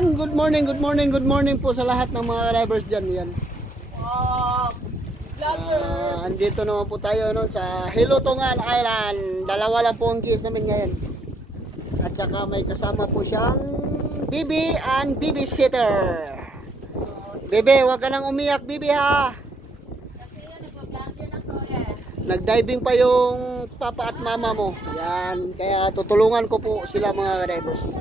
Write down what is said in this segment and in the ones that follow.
Yan, good morning, good morning, good morning po sa lahat ng mga drivers dyan. Yan. Andito naman po tayo no, sa Hilutungan Island. Dalawa lang po ang gis namin ngayon. At saka may kasama po siyang Bibi and Bibi sitter. Bibi, huwag ka nang umiyak, Bibi ha. Nag-diving pa yung papa at mama mo. Yan, kaya tutulungan ko po sila mga drivers.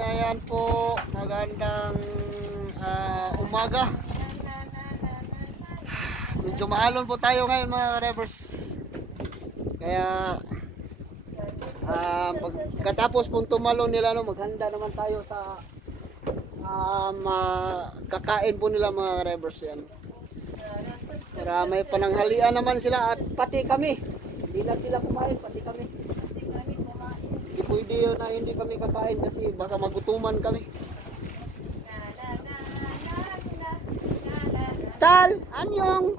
Ayan po, magandang umaga. Medyo maalon po tayo ngayon mga drivers. Kaya pagkatapos pong tumalon nila no, maghanda naman tayo sa kakain po nila mga drivers yan. Para may pananghalian naman sila at pati kami. Hindi lang sila kumain, pati kami. Pwede yun na hindi kami kakain kasi baka magutuman kami. Tal, anyong.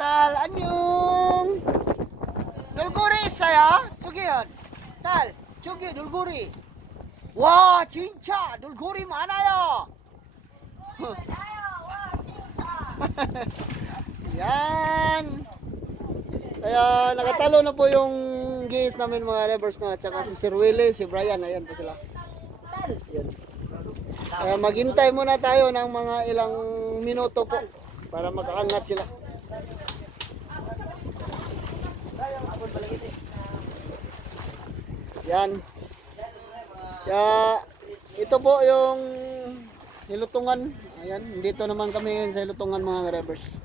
Tal, anyong. Dulguri saya. Cugi yun. Tal, cugi dulguri. Wah, cinca. Dulguri mana ya? Yan. Kaya nakatalo na po yung gis namin mga drivers na at saka si Sir Willie, si Brian, ayan po sila. Ayan. Kaya maghintay muna tayo ng mga ilang minuto po para makaangat sila. Yan. Kaya ito po yung Hilutungan. Ayan, dito naman kami ngayon sa Hilutungan mga drivers.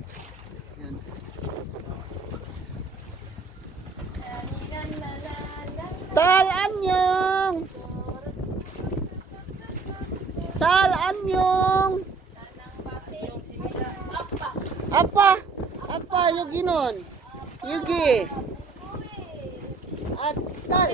Ayan. Tal anyong. Tal anyong. Apa yugi nun? Yugi. At tal.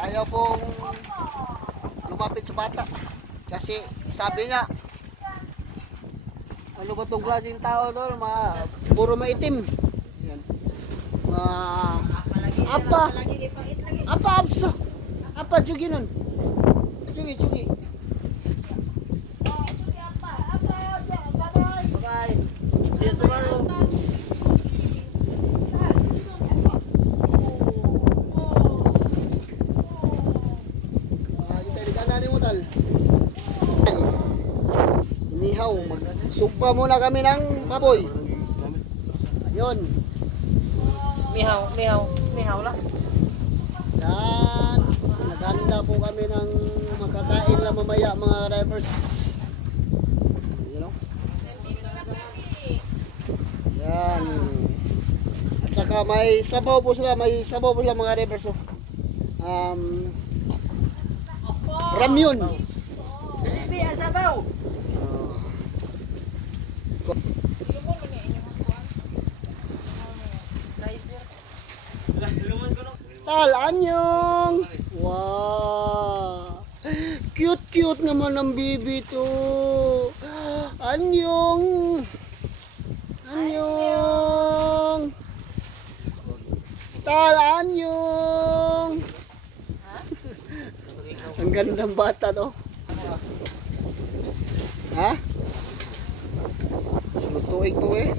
Ayaw pong lumapit sa bata kasi sabi niya ano ba itong klaseng tao to, puro maitim. Yan. Apa jugi nun, jugi bye. See you tomorrow. Nihaw, magsugpa muna kami ng baboy. Ayun. Mihaw lang. Yan. Naganda po kami ng makakain lang mamaya mga drivers. You know? Yan. At saka may sabaw po sila, mga drivers. Ramyun. daw. Oh. Tal, anyong! Wow! Cute-cute naman ang bibi to. Anyong! Anyong! Tal, anyong! Ang gandang bata to. Ha? Sulutuig to eh.